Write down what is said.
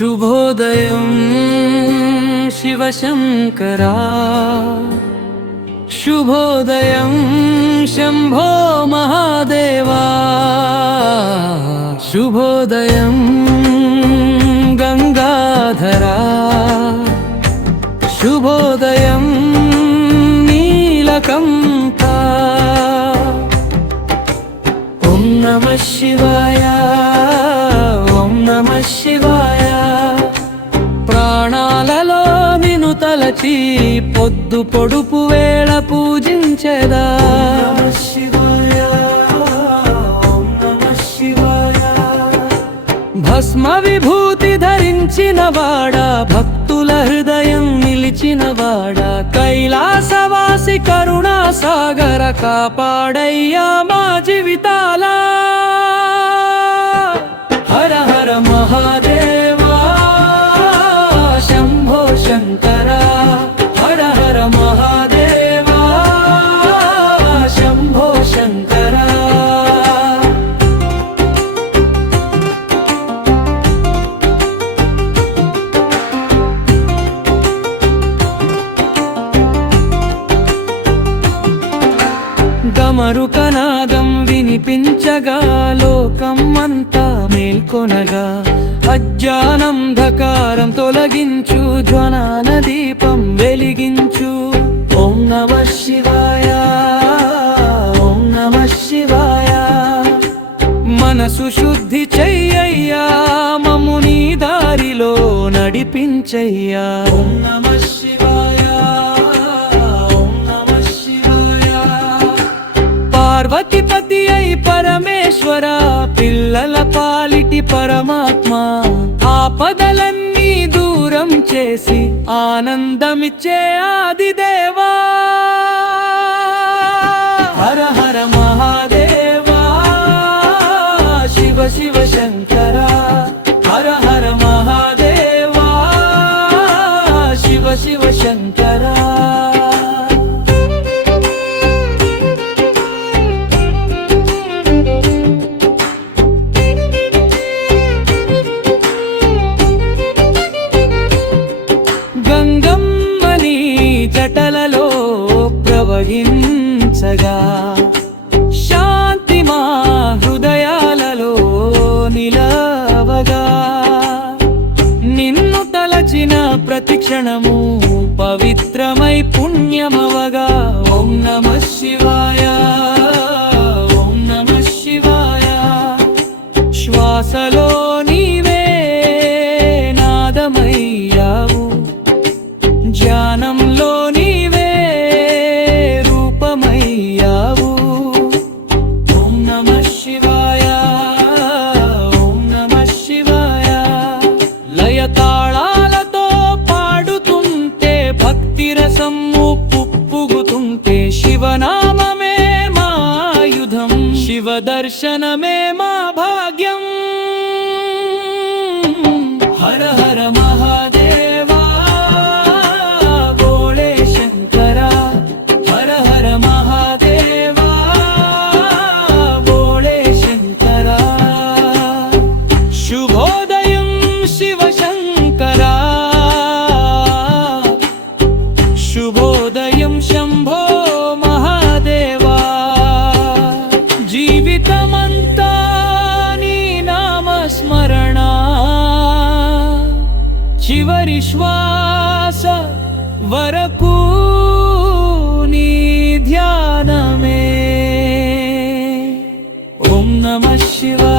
శుభోదయం శివశంకరా, శుభోదయం శంభో మహాదేవా, శుభోదయం గంగాధరా, శుభోదయం నీలకంఠా. ఓం నమః శివాయ, ఓం నమః శివాయ. ప్రాణాలలో నిన్ను తలచి పొద్దు పొడుపు వేళ పూజించెదా. భస్మ విభూతి ధరించిన వాడా, భక్తుల హృదయం నిలిచిన వాడా, కైలాసవాసి కరుణా సాగర కాపాడయ్యా మా జీవితాల. హర హర మహాదేవా శంభో శంకరా, హర హర మహాదేవా శంభో శంకరా. గమరుకనాదం వినిపించగా లోకం అంతా మేల్కొనగా, అజ్ఞానంధకారం తొలగించు, జ్ఞాన దీపం వెలిగించు. ఓం నమః శివాయ, ఓం నమః శివాయ. మనసు శుద్ధి చెయ్యయ్యా, మమ్ము నీ దారిలో నడిపించయ్యా. ఓం నమః శివాయ, ఓం నమః శివాయ. పార్వతీపతి అయి పరమేశ్వర, పిల్లల పాలిటి పరమాత్మ, ఆపదలన్నీ దూరం చేసి ఆనందమిచ్చే ఆదిదేవా. హర హర మహాదేవా శివ శివ శంకరా, హర హర మహాదేవా శివ శివ శంకరా. గంగమ్మని జటలలో ప్రవహించగా, శాంతి మా హృదయాలలో నిలవగా, నిన్ను తలచిన ప్రతిక్షణము పవిత్రమై పుణ్యమవగా. ఓం నమః శివాయ, ఓం నమః శివాయ. శ్వాసలో నీవే నాదమయ్యావు, ధ్యానంలో నీవే రూపమయ్యావు. ఓం నమః శివాయ, ఓం నమః శివాయ. లయ తాళాలతో పాడుతుంటే, భక్తి రసము పుప్పుగుతుంటే, శివనామమే మా ఆయుధం, శివ దర్శనమే మా భాగ్యం. హర హర మహాదేవా శంభో మహాదేవా. జీవితమంతా నీ నామస్మరణ, చివరి శ్వాస వరకు నీ ధ్యానమే. ఓం నమః శివాయ.